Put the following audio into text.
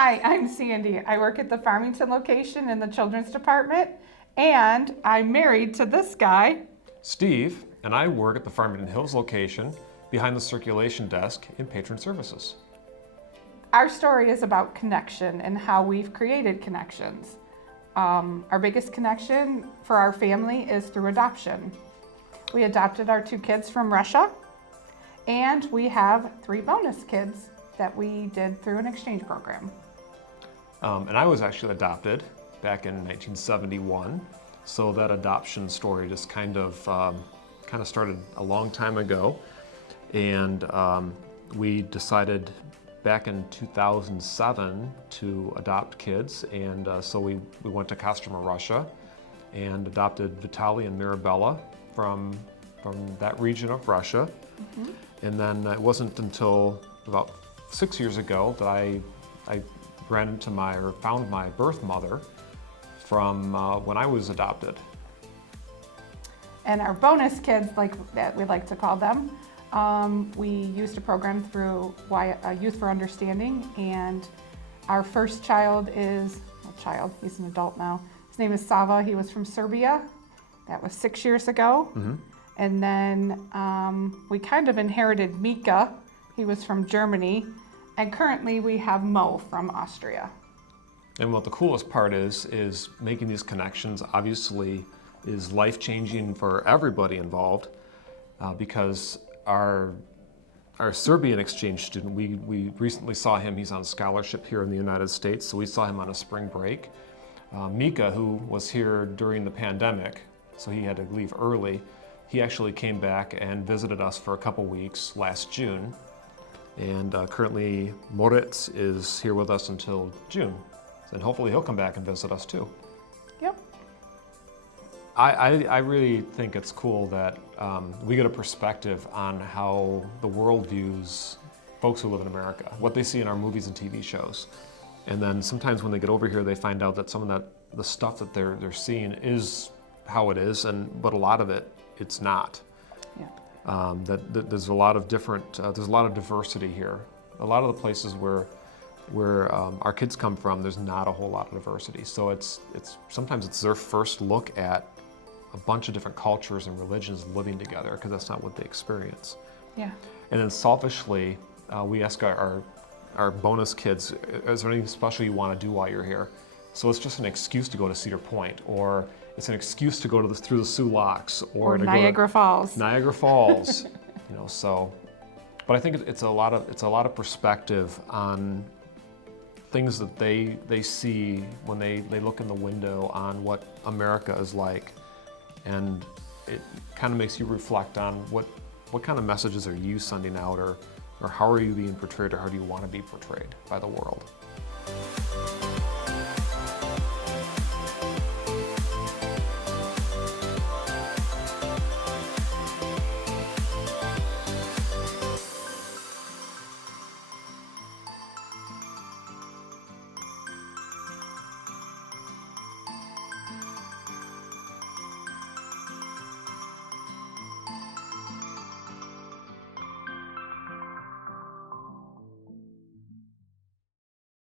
Hi, I'm Sandy. I work at the Farmington location in the children's department, and I'm married to this guy, Steve, and I work at the Farmington Hills location behind the circulation desk in patron services. Our story is about connection and how we've created connections. Our biggest connection for our family is through adoption. We adopted our 2 kids from Russia, and we have 3 bonus kids that we did through an exchange program. And I was actually adopted back in 1971, so that adoption story just kind of started a long time ago, and we decided back in 2007 to adopt kids, and so we went to Kostroma, Russia, and adopted Vitaly and Mirabella from that region of Russia. Mm-hmm. And then it wasn't until about 6 years ago that I ran into found my birth mother from when I was adopted. And our bonus kids, like that we like to call them, we used a program through Youth for Understanding, and our first child is he's an adult now. His name is Sava. He was from Serbia. That was 6 years ago. Mm-hmm. And then we kind of inherited Mika. He was from Germany. And currently we have Mo from Austria. And what the coolest part is making these connections obviously is life-changing for everybody involved, because our Serbian exchange student, we recently saw him. He's on scholarship here in the United States, so we saw him on a spring break. Mika, who was here during the pandemic, so he had to leave early, he actually came back and visited us for a couple weeks last June. And currently Moritz is here with us until June, and hopefully he'll come back and visit us too. Yep. I really think it's cool that we get a perspective on how the world views folks who live in America, what they see in our movies and TV shows. And then sometimes when they get over here, they find out that some of the stuff that they're seeing is how it is, but a lot of it's not. Yeah. That there's a lot of there's a lot of diversity here. A lot of the places where our kids come from, there's not a whole lot of diversity. So sometimes it's their first look at a bunch of different cultures and religions living together, because that's not what they experience. Yeah. And then selfishly, we ask our bonus kids, is there anything special you want to do while you're here? So it's just an excuse to go to Cedar Point, or it's an excuse to go through the Sioux Locks, or to Niagara Falls. Niagara Falls, So, but I think it's a lot of perspective on things that they see when they look in the window on what America is like, and it kind of makes you reflect on what kind of messages are you sending out, or how are you being portrayed, or how do you want to be portrayed by the world.